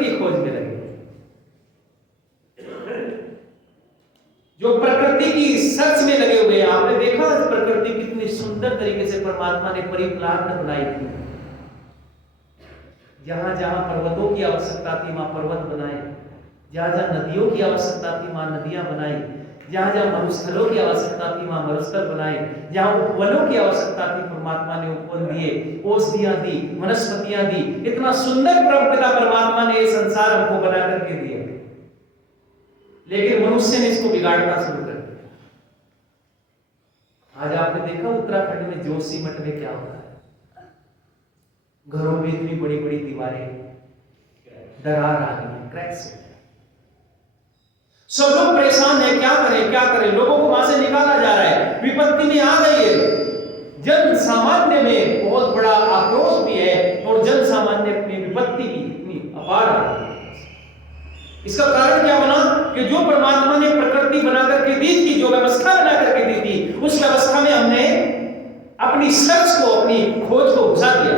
की खोज में लगे, जो प्रकृति की सर्च में लगे हुए हैं। आपने देखा प्रकृति कितनी सुंदर तरीके से परमात्मा ने परिप्लान बनाई थी। जहां जहां पर्वतों की आवश्यकता थी वहां पर्वत बनाए, जहां जहां नदियों की आवश्यकता थी वहां नदियां बनाई, जहां जहां मरुस्थलों की आवश्यकता थी वहां मरुस्थल बनाए, जहां उपवनों की आवश्यकता थी परमात्मा ने उपवन दिए, औषधियां दी, वनस्पतियां दी। इतना सुंदर परमपिता परमात्मा ने ये संसार हमको बना करके दिया, लेकिन मनुष्य ने इसको बिगाड़ना शुरू कर दिया। आज आपने देखा उत्तराखंड में जोशीमठ में क्या होता है, घरों में इतनी बड़ी बड़ी दीवारें, दरार आ गई है, क्रैक्स हो गए, सब लोग परेशान है, क्या करें क्या करें, लोगों को वहां से निकाला जा रहा है, विपत्ति में आ गई है। जन सामान्य में बहुत बड़ा आक्रोश भी है और जन सामान्य में विपत्ति भी इतनी अपार है। इसका कारण क्या बना कि जो परमात्मा ने प्रकृति बना करके दी थी, जो व्यवस्था बना करके दी थी, उस व्यवस्था में हमने अपनी सर्च को, अपनी खोज को घुसा दिया।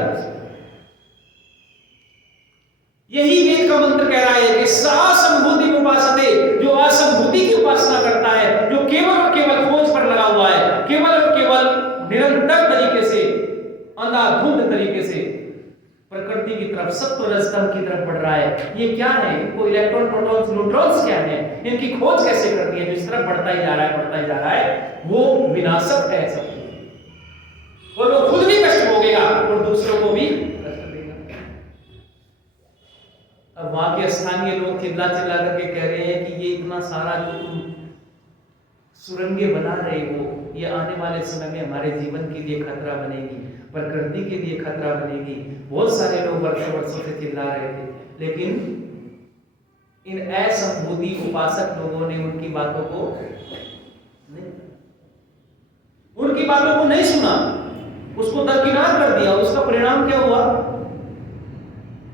यही वेद का मंत्र कह रहा है कि सासंभूति उपासते, जो असंभूति की उपासना करता है, जो केवल और केवल खोज पर लगा हुआ है, केवल और केवल निरंतर तरीके से, अंधाधुंध तरीके से प्रकृति की तरफ, सत्व रजतम की तरफ बढ़ रहा है। ये क्या है, इनको इलेक्ट्रॉन प्रोटॉन्स न्यूट्रॉन्स क्या है, इनकी खोज कैसे करनी है, जो इस तरफ बढ़ता ही जा रहा है, बढ़ता ही जा रहा है, वो विनाशक है सब, और वो खुद भी कष्ट भोगेगा और दूसरों को भी कष्ट देगा। अब वहां के स्थानीय लोग चिल्ला चिल्ला करके कह रहे हैं कि ये इतना सारा जो तुम सुरंगे बना रहे हो, ये आने वाले समय में हमारे जीवन के लिए खतरा बनेगी, प्रकृति के लिए खतरा बनेगी। बहुत सारे लोग वर्षों वर्षों से चिल्ला रहे थे, लेकिन इन असंभूति उपासक लोगों ने उनकी बातों को नहीं सुना, उसको दरकिनार कर दिया। उसका परिणाम क्या हुआ?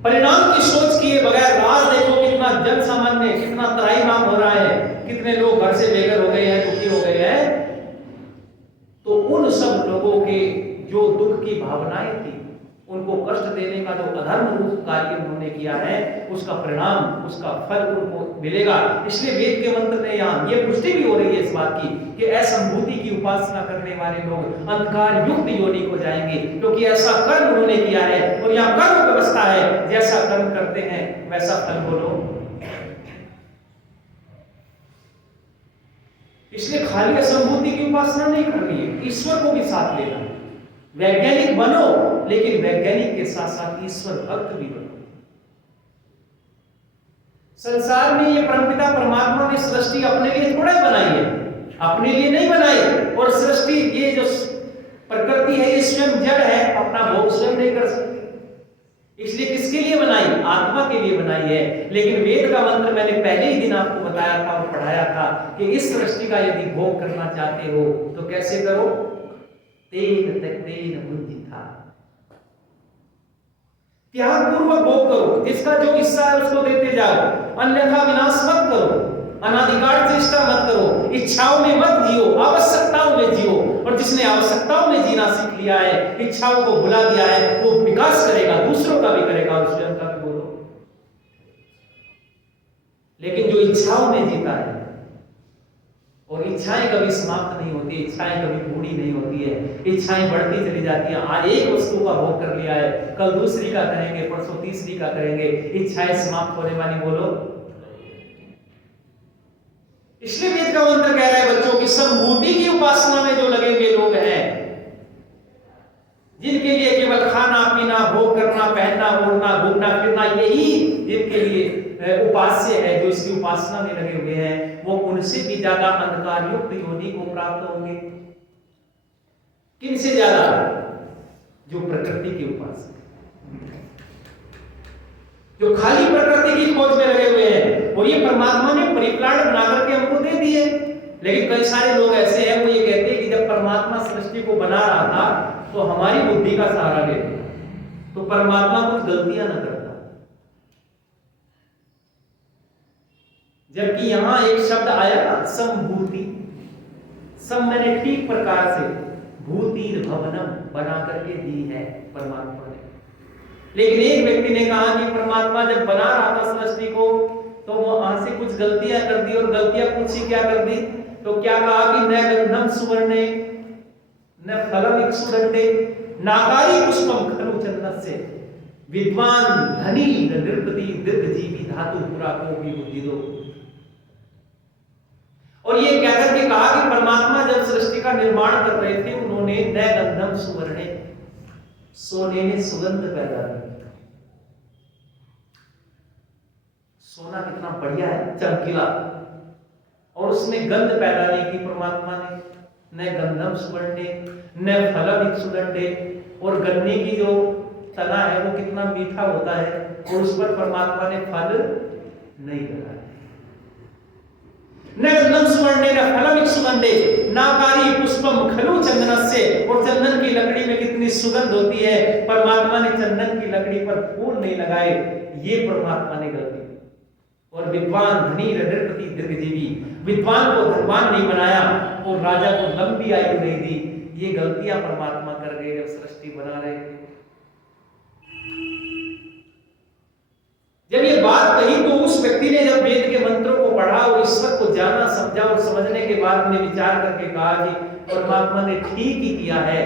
परिणाम की सोच किए बगैर आज देखो कितना जन सामान्य, कितना त्राहिमाम हो रहा है, कितने लोग घर से बेघर हो गए हैं, दुखी हो गए हैं। तो उन सब लोगों के जो दुख की भावनाएं थी, उनको कष्ट देने का जो अधर्म रूप कार्य उन्होंने किया है, उसका परिणाम, उसका फल उनको मिलेगा। इसलिए वेद के मंत्र ने यहाँ ये पुष्टि भी हो रही है इस बात की कि असंभूति की उपासना करने वाले लोग अंधकार युक्त योनि को जाएंगे, क्योंकि ऐसा कर्म उन्होंने किया है। और यहाँ कर्म व्यवस्था है, जैसा कर्म करते हैं वैसा फल बोलो। इसलिए खाली असंभूति की उपासना नहीं करनी है, ईश्वर को भी साथ लेना है। वैज्ञानिक बनो, लेकिन वैज्ञानिक के साथ साथ ईश्वर भक्त भी बनो। संसार में ये परमपिता परमात्मा ने सृष्टि अपने लिए थोड़ा बनाई है, अपने लिए नहीं बनाई। और सृष्टि, ये जो प्रकृति है, ये स्वयं जड़ है, अपना भोग स्वयं नहीं कर सकती। इसलिए किसके लिए बनाई? आत्मा के लिए बनाई है। लेकिन वेद का मंत्र मैंने पहले ही दिन आपको बताया था और पढ़ाया था कि इस सृष्टि का यदि भोग करना चाहते हो तो कैसे करो? तेन तेन बुद्धि था, त्याग पूर्वक भोग करो, जिसका जो हिस्सा है उसको देते जाओ, अन्यथा विनाश मत करो, अनाधिकार चेष्टा मत करो, इच्छाओं में मत जियो, आवश्यकताओं में जियो। और जिसने आवश्यकताओं में जीना सीख लिया है, इच्छाओं को भुला दिया है, वो विकास करेगा, दूसरों का भी करेगा और स्वयं का भी। बोलो। लेकिन जो इच्छाओं में जीता है, और इच्छाएं कभी समाप्त नहीं होती, इच्छाएं कभी पूरी नहीं होती है, इच्छाएं बढ़ती चली जाती हैं। आज एक वस्तु का भोग कर लिया है, कल दूसरी का करेंगे, परसों तीसरी का करेंगे, इच्छाएं समाप्त होने वाली। बोलो। इसलिए वेद का मंत्र कह रहा है बच्चों की संभूति की उपासना में जो लगे हुए लोग हैं, जिनके लिए केवल खाना पीना, भोग करना, पहनना, ओढ़ना, घूमना फिरना, यही जिनके लिए उपास्य है, जो इसकी उपासना में लगे हुए हैं, वो उनसे भी ज्यादा अंधकार युक्त योनि को प्राप्त होंगे। किनसे ज्यादा? जो प्रकृति के उपासक, जो खाली प्रकृति की खोज में लगे हुए हैं। और ये परमात्मा ने परिप्लान बना करके हमको दे दिए। लेकिन कई सारे लोग ऐसे हैं, वो ये कहते हैं कि जब परमात्मा सृष्टि को बना रहा था तो हमारी बुद्धि का सहारा लेते, तो परमात्मा कुछ गलतियां न करता। जबकि यहां एक शब्द आया ना, संभूति। सम मैंने ठीक प्रकार से भूति भवनम बना करके दी है परमात्मा ने। लेकिन एक व्यक्ति ने कहा कि परमात्मा जब बना रहा था सृष्टि को तो वो वहां से कुछ गलतियां कर दी, और गलतियां पूछी क्या कर दी, तो क्या कहा कि न गंधम सुवर्णे न फलम इक्षुदंडे नाकारी पुष्पम खलु चंदनस्य विद्वान धनी नृपति दीर्घजीवी धातु पुरा को भी बुद्धि दो। और ये कहकर के कहा कि परमात्मा जब सृष्टि का निर्माण कर रहे थे उन्होंने न गंधम सुवर्णे सोने में सुगंध पैदा की। सोना कितना बढ़िया है, चमकीला, और उसमें गंध पैदा नहीं की परमात्मा ने। न गंधम सुवर्णे न फलम इक्षुदंडे, और गन्ने की जो तना है वो कितना मीठा होता है और उस पर परमात्मा ने फल नहीं लगाया। न गंधम सुवर्णे न फलम इक्षुदंडे नाकारी पुष्पम खलु चंदनस्य, और चंदन की लकड़ी में कितनी सुगंध होती है, परमात्मा ने चंदन की लकड़ी पर फूल नहीं लगाए, ये परमात्मा ने गलती। और विद्वान धनी नृपति दीर्घजीवी, विद्वान को धनवान नहीं बनाया और राजा को लंबी आयु नहीं दी, ये गलतियां परमात्मा कर गए जब सृष्टि बना रहे थे। जब ये बात कही तो उस व्यक्ति ने जब वेद के मंत्रों को पढ़ा और ईश्वर को जाना समझा और समझने के बाद ने विचार करके कहा कि परमात्मा ने ठीक ही किया है,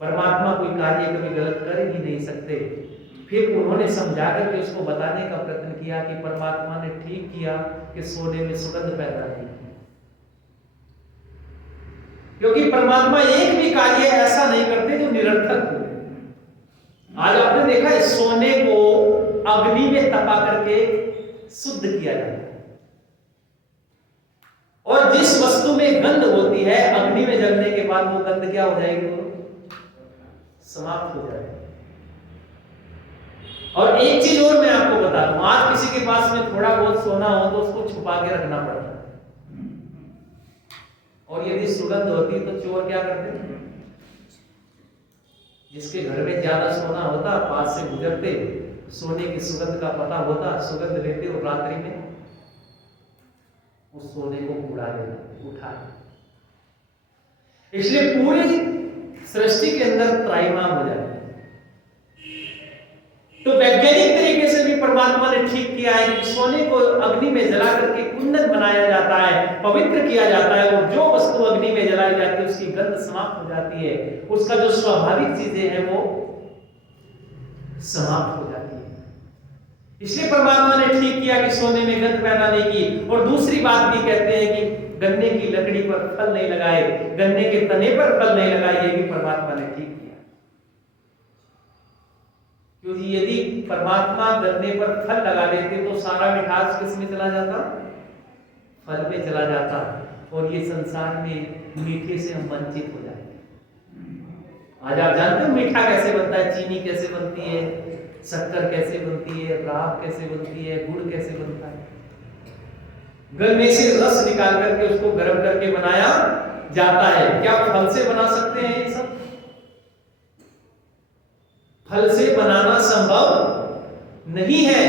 परमात्मा कोई कार्य कभी गलत कर ही नहीं सकते। फिर उन्होंने समझा करके उसको बताने का प्रयत्न किया कि परमात्मा ने ठीक किया कि सोने में सुगंध पैदा नहीं की, क्योंकि परमात्मा एक भी कार्य ऐसा नहीं करते जो निरर्थक हो। आज आपने देखा है सोने को अग्नि में तपा करके शुद्ध किया जाता है, और जिस वस्तु में गंध होती है अग्नि में जलने के बाद वो गंध क्या हो जाएगी, वो समाप्त हो जाएगी। और एक चीज और मैं आपको बता दूं, आज किसी के पास में थोड़ा बहुत सोना हो तो उसको छुपा के रखना पड़ता है, और यदि सुगंध होती तो चोर क्या करते, जिसके घर में ज्यादा सोना होता पास से गुजरते, सोने की सुगंध का पता होता, सुगंध लेते और रात्रि में उस सोने को उड़ा देते, उठा। इसलिए पूरी सृष्टि के अंदर त्राईमाम हो जाए। तो वैज्ञानिक तरीके से भी परमात्मा ने ठीक किया है कि सोने को अग्नि में जला करके कुंदन बनाया जाता है, पवित्र किया जाता है, और जो वस्तु अग्नि में जलाई जाती है उसकी गंध समाप्त हो जाती है, उसका जो स्वाभाविक चीजें हैं वो समाप्त हो जाती है। इसलिए परमात्मा ने ठीक किया कि सोने में गंध पैदा नहीं की। और दूसरी बात भी कहते हैं कि गन्ने की लकड़ी पर फल नहीं लगाए, गन्ने के तने पर फल नहीं लगाए, ये भी परमात्मा ने ठीक किया। क्योंकि यदि परमात्मा गन्ने पर फल लगा देते तो सारा मिठास किस में चला जाता, फल में चला जाता, और ये संसार में मीठे से हम वंचित हो जाते। आज आप जानते हो मीठा कैसे बनता है, चीनी कैसे बनती है, शक्कर कैसे बनती है, राब कैसे बनती है, गुड़ कैसे बनता है। गन्ने से रस निकाल करके उसको गर्म करके बनाया जाता है। क्या फल से बना सकते हैं ये सब? फल से बनाना संभव नहीं है।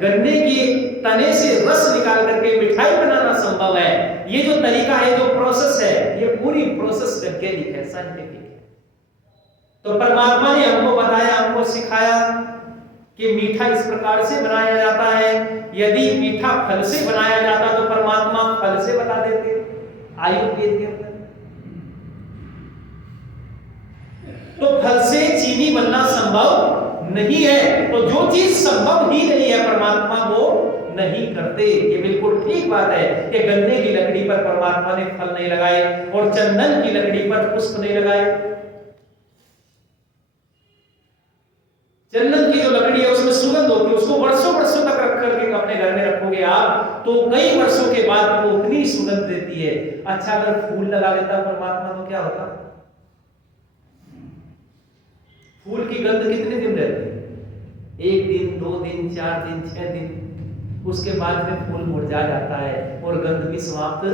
गन्ने के तने से रस निकाल करके मिठाई बनाना संभव है। ये जो तरीका है, जो प्रोसेस है, ये पूरी प्रोसेस वैज्ञानिक है, साइंटिफिक है। तो परमात्मा ने हमको बताया, हमको सिखाया कि मीठा इस प्रकार से बनाया जाता है। यदि मीठा फल से बनाया जाता तो परमात्मा फल से बता देते आयुर्वेद के अंदर। तो फल से चीनी बनना संभव नहीं है। तो जो चीज संभव ही नहीं है परमात्मा वो नहीं करते। ये बिल्कुल ठीक बात है कि गन्ने की लकड़ी पर परमात्मा ने फल नहीं लगाए और चंदन की लकड़ी पर पुष्प नहीं लगाए। चंदन की जो लकड़ी है उसमें सुगंध होती है, उसको वर्षों वर्षों तक रख करके अपने घर में रखोगे आप तो कई वर्षों के बाद वो उतनी सुगंध देती है। अच्छा, अगर फूल लगा देता परमात्मा तो क्या होता? फूल की गंध कितने दिन रहती है? 1 दिन, 2 दिन, 4 दिन, 6 दिन, उसके बाद में फूल मुरझा जाता है और गंध भी समाप्त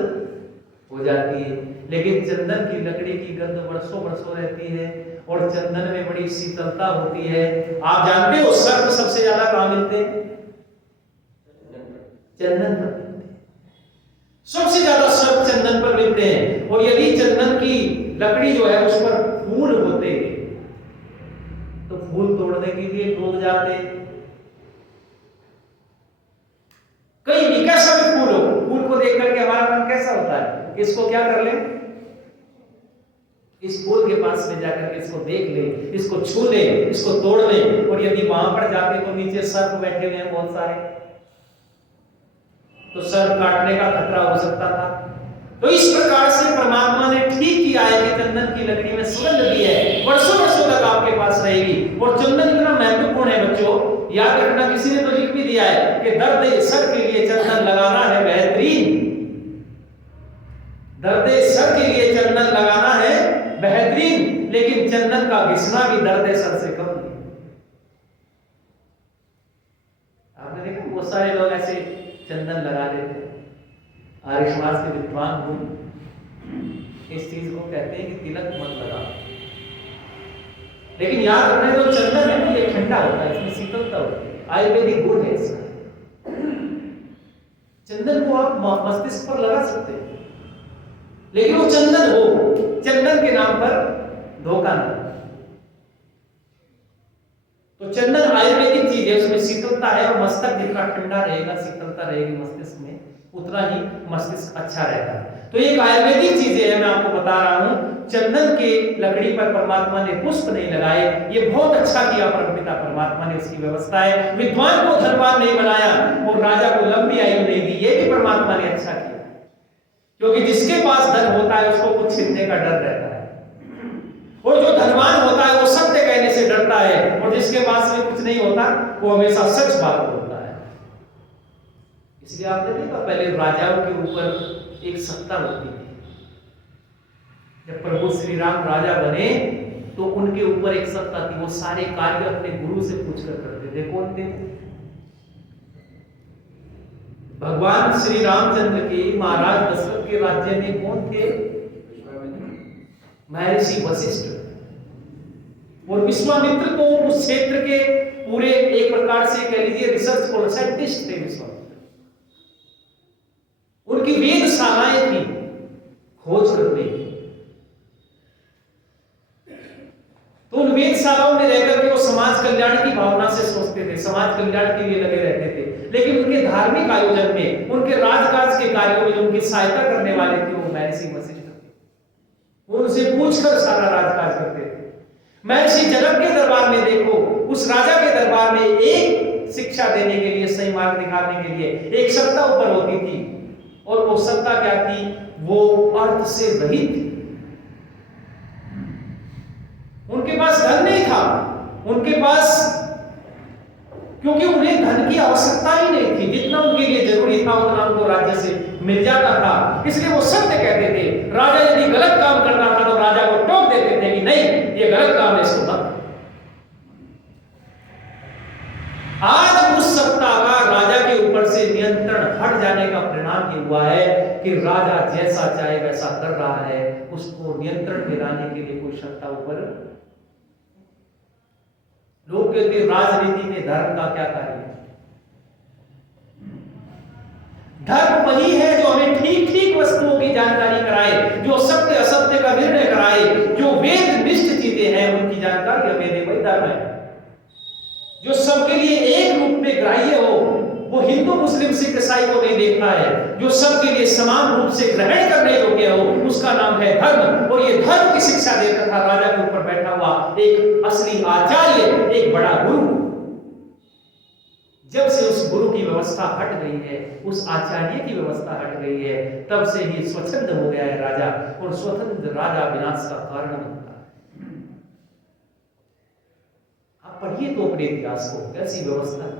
हो जाती है। लेकिन चंदन की लकड़ी की गंध वर्षों वर्षों रहती है और चंदन में बड़ी शीतलता होती है। आप जानते हो सर्प सबसे ज्यादा कहां मिलते हैं? चंदन पर मिलते हैं। सबसे ज्यादा सर्प चंदन पर मिलते हैं। और यदि चंदन की लकड़ी जो है उस पर फूल होते तो फूल तोड़ तोड़ने के लिए कूद जाते। कहीं भी कैसा भी फूल हो, फूल को देख करके हमारा मन कैसा होता है, इसको क्या कर ले, इस फूल के पास में जाकर के इसको देख ले, इसको छू ले, इसको तोड़ ले। और यदि वहां पर जाते तो नीचे सर्प बैठे हुए हैं बहुत सारे, तो सर्प काटने का खतरा हो सकता था। तो इस प्रकार से परमात्मा ने ठीक किया है कि चंदन की लकड़ी में सुगंध दी है, वर्षों वर्षों तक आपके पास रहेगी। और चंदन इतना महत्वपूर्ण है बच्चों, याद रखना, किसी ने तो लिख भी दिया है कि दर्द सर के लिए चंदन लगाना है बेहतरीन। दर्द सर के लिए चंदन लगाना है बेहतरीन, लेकिन चंदन का घिसना भी दर्द सर से कम नहीं। आपने देखा बहुत सारे लोग ऐसे चंदन लगा लेते हैं। आर्य समाज के विद्वान लोग इस चीज को कहते हैं कि तिलक मत लगा, लेकिन याद रखना जो चंदन है ना, ये ठंडा होता है, इसमें शीतलता होती है, आयुर्वेदिक गुण है इसका। चंदन को आप मस्तिष्क पर लगा सकते हैं, लेकिन वो चंदन हो, चंदन के नाम पर धोखा ना। तो चंदन आयुर्वेदिक चीज है, उसमें शीतलता है, और मस्तक जितना ठंडा रहेगा, शीतलता रहेगी मस्तिष्क में, उतना ही मस्तिष्क अच्छा रहता है। तो एक आयुर्वेदिक चीजें है, मैं आपको बता रहा हूं। चंदन के लकड़ी पर परमात्मा ने पुष्प नहीं लगाए, ये बहुत अच्छा किया परमपिता परमात्मा ने, उसकी व्यवस्था है। विद्वान को धनवान नहीं बनाया और राजा को लंबी आयु नहीं दी, ये भी परमात्मा ने अच्छा किया। क्योंकि जिसके पास धन होता है उसको कुछ छीनने का डर रहता है, और जो धनवान होता है वो सत्य कहने से डरता है, और जिसके पास में कुछ नहीं होता वो हमेशा सच बात बोलता है। इसलिए आपने देखा पहले राजाओं के ऊपर एक सत्ता होती थी। जब प्रभु श्री राम राजा बने तो उनके ऊपर एक सत्ता थी, वो सारे कार्य अपने गुरु से पूछकर करते थे। कौन थे? भगवान श्री रामचंद्र के महाराज दशरथ के राज्य में कौन थे? महर्षि वशिष्ठ। और विश्वामित्र तो उस क्षेत्र के पूरे एक प्रकार से कह लीजिए रिसर्च स्कॉलर, साइंटिस्ट थे विश्वामित्र। उनकी वेदशालाएं थी खोज करने की। तो उन वेदशालाओं में रहकर के वो समाज कल्याण की भावना से सोचते थे, समाज कल्याण के लिए लगे रहते थे। लेकिन उनके धार्मिक आयोजन में, उनके राजकाज के कार्यों में जो उनकी सहायता करने वाले थे वो महर्षि वशिष्ठ थे। वो उनसे पूछकर सारा राजकाज करते थे। महर्षि जनक के दरबार में देखो, उस राजा के दरबार में एक शिक्षा देने के लिए, सही मार्ग दिखाने के लिए एक सत्ता ऊपर होती थी, और वो सत्ता क्या थी? वो अर्थ से रहित थी। उनके पास धन नहीं था, उनके पास, क्योंकि उन्हें धन की आवश्यकता ही नहीं थी, जितना उनके लिए जरूरी था उतना उनको राज्य से मिल जाता था। इसलिए वो सत्य कहते थे। राजा यदि गलत काम करना था तो राजा को टोक देते थे कि नहीं, ये गलत काम है, इसको मत। आज उस सत्ता का राजा के ऊपर से नियंत्रण हट जाने का परिणाम ये हुआ है कि राजा जैसा चाहे वैसा कर रहा है, उसको नियंत्रण में लाने के लिए कोई सत्ता ऊपर। लोग कहते हैं राजनीति में धर्म का क्या कार्य है? धर्म वही है जो हमें ठीक ठीक वस्तुओं की जानकारी कराए, जो सत्य असत्य का निर्णय कराए, जो वेद निष्ठ चीजें हैं उनकी जानकारी हमें दे, वही धर्म है। जो सबके लिए एक रूप में ग्राह्य हो, वो हिंदू मुस्लिम सिख ईसाई को नहीं देखता है। जो सबके लिए समान रूप से ग्रहण करने योग्य हो, उसका नाम है धर्म। और ये धर्म की शिक्षा देता था राजा के ऊपर बैठा हुआ एक असली आचार्य, एक बड़ा गुरु। जब से उस गुरु की व्यवस्था हट गई है, उस आचार्य की व्यवस्था हट गई है, तब से ही स्वच्छंद हो गया है राजा, और स्वतंत्र राजा विनाश का कारण बनता है। आप पढ़िए तो अपने इतिहास को, कैसी व्यवस्था।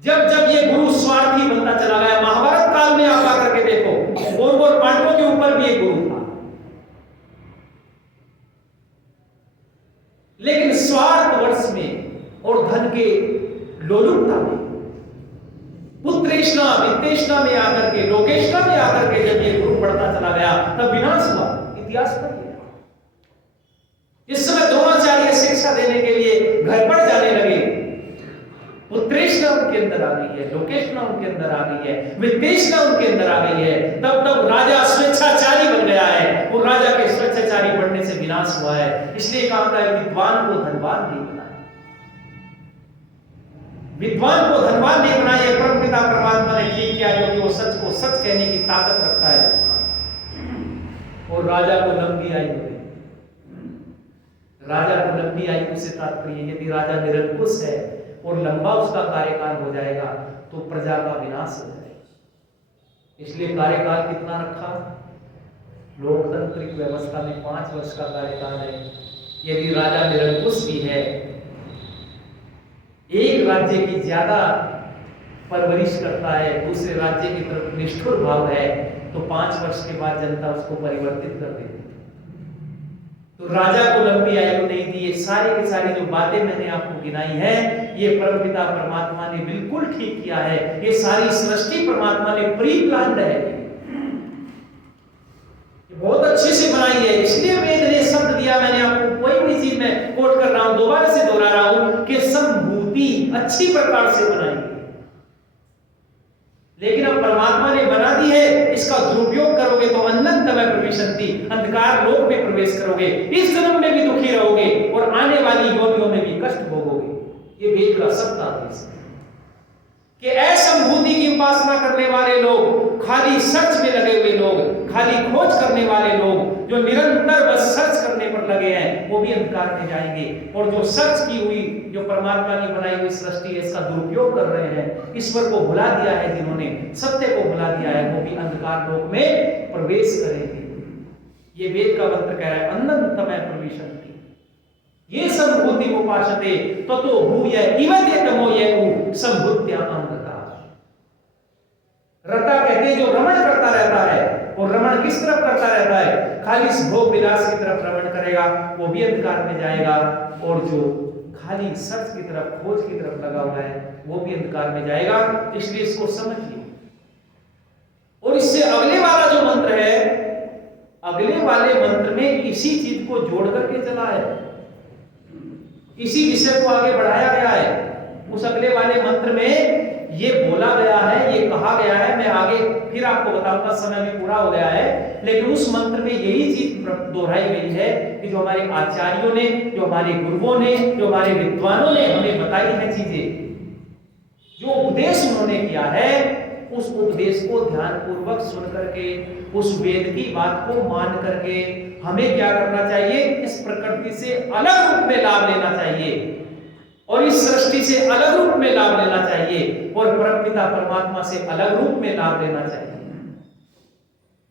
जब जब ये गुरु स्वार्थी बनता चला गया, महाभारत काल में आप आकर के देखो, कौरव और पांडवों के ऊपर भी एक गुरु था, लेकिन स्वार्थ वर्ष में और धन के लोलुपता में, पुत्रेष्णा वित्तेष्णा में आकर के, लोकेष्णा में आकर के जब ये गुरु बढ़ता चला गया, तब विनाश हुआ। इतिहास पर इस समय द्रोणाचार्य शिक्षा देने के लिए घर पर जाने लगे। पुत्रेष्णा उनके अंदर आ गई है, लोकेष्णा उनके अंदर आ गई है, वित्तेष्णा उनके अंदर आ गई है। तब तब राजा स्वेच्छाचारी बन गया है, और राजा के स्वेच्छाचारी बनने से विनाश हुआ है। इसलिए कहा था विद्वान को धनवान नहीं बनाए, विद्वान को धनवान नहीं बनाए। परमपिता परमात्मा ने ठीक किया, क्योंकि वो सच को सच कहने की ताकत रखता है। और राजा को लंबी आयु है, राजा को लंबी आयु से तात्पर्य यदि राजा निरंकुश है और लंबा उसका कार्यकाल हो जाएगा तो प्रजा का विनाश हो जाएगा। इसलिए कार्यकाल कितना रखा? लोकतांत्रिक व्यवस्था में 5 वर्ष का कार्यकाल है। यदि राजा निरंकुश भी है, एक राज्य की ज्यादा परवरिश करता है, दूसरे राज्य की तरफ निष्ठुर भाव है, तो 5 वर्ष के बाद जनता उसको परिवर्तित कर देती है। तो राजा को लंबी आयु नहीं दी। ये सारी की सारी जो बातें मैंने आपको गिनाई है, ये परमपिता परमात्मा ने बिल्कुल ठीक किया है। ये सारी सृष्टि परमात्मा ने प्री प्लान्ड है, बहुत अच्छे से बनाई है। इसलिए वेद ने शब्द दिया, मैंने आपको कोई भी चीज में कोट कर रहा हूं, दोबारा से दोहरा रहा हूं कि संभूति अच्छी प्रकार से बनाई है। लेकिन अब परमात्मा ने बना दी है, इसका दुरुपयोग करोगे तो अनंतमय प्रविशन्ति, अंधकार लोक में प्रवेश करोगे, इस जन्म में भी दुखी रहोगे और आने वाली योनियों में भी कष्ट भोगोगे। ये वेद का सत्य आदेश है कि असंभूति की उपासना करने वाले लोग, खाली सर्च में लगे हुए लोग, खाली खोज करने वाले लोग, जो निरंतर बस सर्च करने पर लगे हैं, वो भी अंधकार में जाएंगे। और जो सर्च की हुई, जो परमात्मा की बनाई हुई सृष्टि है, इसका दुरुपयोग कर रहे हैं, ईश्वर को भुला दिया है, जिन्होंने सत्य को भुला दिया है, वो भी अंधकार लोक में प्रवेश करेंगे। ये वेद का मंत्र कह रहा है, अनंतमय प्रविशन्ति ये संभूति उपासते ततो भूय इवत्यतमो येउ संभूत्या अमृता। रता कहते जो रमण करता रहता है, और रमण किस तरफ करता रहता है? खाली भोग विलास की तरफ रमण करेगा, वो भी अंधकार में जाएगा। और जो खाली सर्च की तरफ, खोज की तरफ लगा हुआ है, वो भी अंधकार में जाएगा। इसलिए इसको समझिए। और इससे अगले वाला जो मंत्र है, अगले वाले मंत्र में इसी चीज को जोड़ करके चला है, इसी विषय को आगे बढ़ाया गया है। उस अगले वाले मंत्र में ये बोला गया है, ये कहा गया है, मैं आगे फिर आपको बताऊंगा, समय भी पूरा हो गया है। लेकिन उस मंत्र में यही चीज दोहराई गई है कि जो हमारे आचार्यों ने, जो हमारे गुरुओं ने, जो हमारे विद्वानों ने हमें बताई है चीजें, जो उपदेश उन्होंने किया है, उस उपदेश को ध्यान पूर्वक सुन करके, उस वेद की बात को मान करके हमें क्या करना चाहिए? इस प्रकृति से अलग रूप में लाभ लेना चाहिए, और इस सृष्टि से अलग रूप में लाभ लेना चाहिए, और परमपिता परमात्मा से अलग रूप में लाभ लेना चाहिए।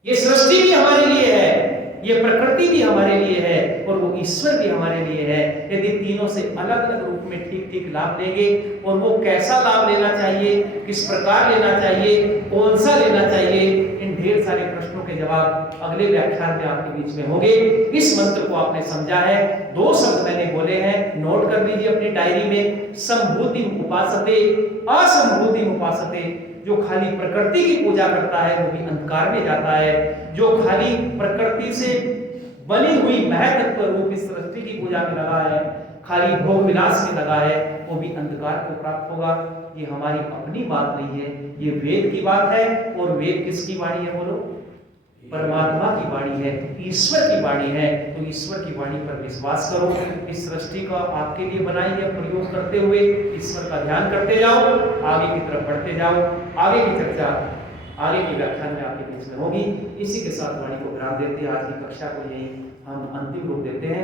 ये सृष्टि भी हमारे लिए है, ये प्रकृति भी हमारे लिए है, और वो ईश्वर भी हमारे लिए है। यदि तीनों से अलग अलग रूप में ठीक ठीक लाभ लेंगे, और वो कैसा लाभ लेना चाहिए, किस प्रकार लेना चाहिए, कौन सा लेना चाहिए, इन ढेर सारे प्रश्नों के जवाब अगले व्याख्यान में आपके बीच में होंगे। इस मंत्र को आपने समझा है, 2 शब्द मैंने बोले हैं, नोट कर लीजिए अपनी डायरी में। संभूति उपासते, असंभूति उपासते। जो खाली प्रकृति की पूजा करता है वो भी अंधकार में जाता है, जो खाली प्रकृति से बनी हुई महत्व रूप इस सृष्टि की पूजा में लगा है, खाली भोग विलास में लगा है, वो भी अंधकार को प्राप्त होगा। ये हमारी अपनी बात नहीं है, ये वेद की बात है। और वेद किसकी वाणी है? बोलो, परमात्मा की वाणी है, ईश्वर की वाणी है। तो ईश्वर की वाणी पर विश्वास करो। इस सृष्टि का आपके लिए बनाई है, प्रयोग करते हुए ईश्वर का ध्यान करते जाओ, आगे की तरफ बढ़ते जाओ। आगे की चर्चा आगे के व्याख्यान में आपके बीच में होगी। इसी के साथ वाणी को विराम देते हैं। आज की कक्षा को यही हम अंतिम रूप देते हैं।